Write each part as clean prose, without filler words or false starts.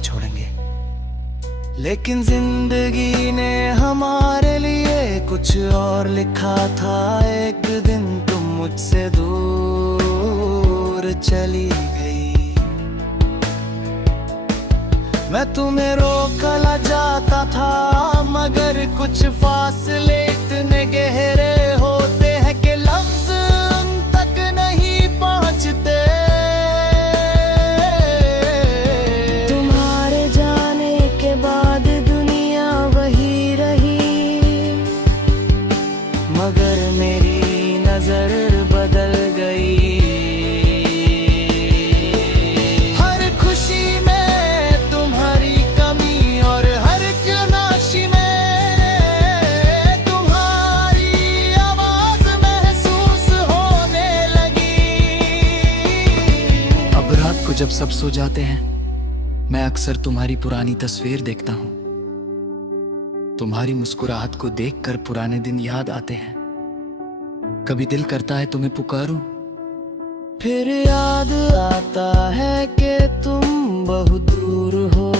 नहीं छोड़ेंगे। लेकिन जिंदगी ने हमारे लिए कुछ और लिखा था। एक दिन तुम मुझसे दूर चली गई। मैं तुम्हें रोकना चाहता था, मगर कुछ फासले इतने गहरे होते हैं कि लफ्ज उन तक नहीं पहुंचते। तुम्हारे जाने के बाद दुनिया वही रही, मगर मेरी नजर बदल गई। हर खुशी में तुम्हारी कमी और हर नाशी में तुम्हारी आवाज महसूस होने लगी। अब रात को जब सब सो जाते हैं, मैं अक्सर तुम्हारी पुरानी तस्वीर देखता हूँ। तुम्हारी मुस्कुराहट को देखकर पुराने दिन याद आते हैं। कभी दिल करता है तुम्हें पुकारूं, फिर याद आता है कि तुम बहुत दूर हो।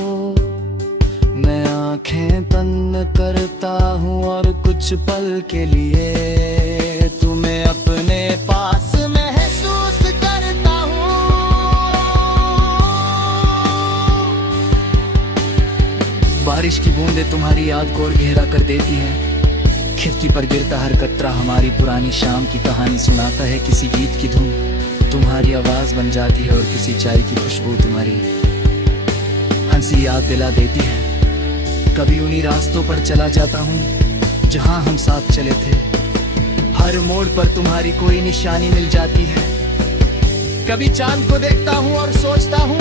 मैं आंखें बंद करता हूँ और कुछ पल के लिए तुम्हें अपने पास महसूस करता हूँ। बारिश की बूंदें तुम्हारी याद को और गहरा कर देती हैं। खिड़की पर गिरता हर कतरा हमारी पुरानी शाम की कहानी सुनाता है। किसी गीत की धुन तुम्हारी आवाज बन जाती है और किसी चाय की खुशबू तुम्हारी हंसी याद दिला देती है। कभी उन्हीं रास्तों पर चला जाता हूँ जहाँ हम साथ चले थे। हर मोड़ पर तुम्हारी कोई निशानी मिल जाती है। कभी चांद को देखता हूँ और सोचता हूँ,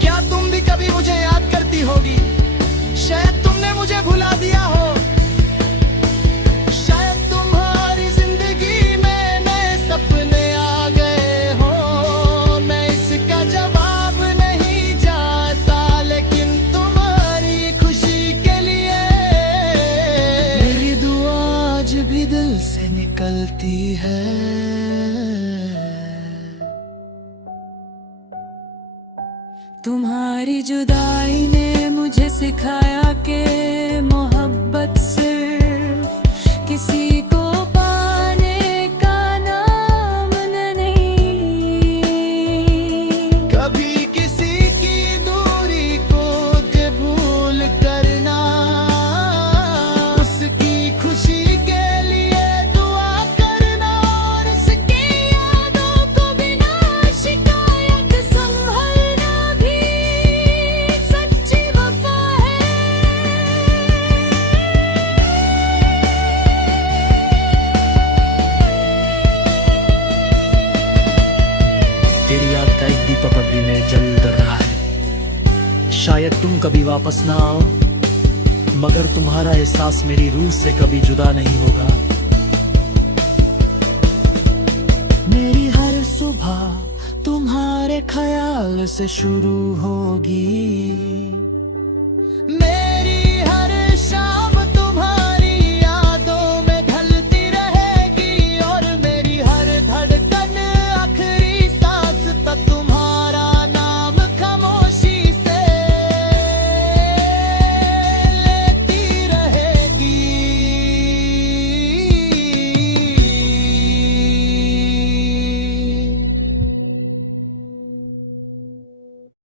क्या तुम भी कभी मुझे याद करती होगी। शायद तुमने मुझे भुला दिया हो। निकलती है। तुम्हारी जुदाई ने मुझे सिखाया कि मोहब्बत सिर्फ किसी को पाने का नाम नहीं। कभी किसी की दूरी को कबूल करना, उसकी खुशी तेरी याद का एक दीपक अभी में जल रहा है। शायद तुम कभी वापस ना आओ, मगर तुम्हारा एहसास मेरी रूह से कभी जुदा नहीं होगा। मेरी हर सुबह तुम्हारे ख्याल से शुरू होगी।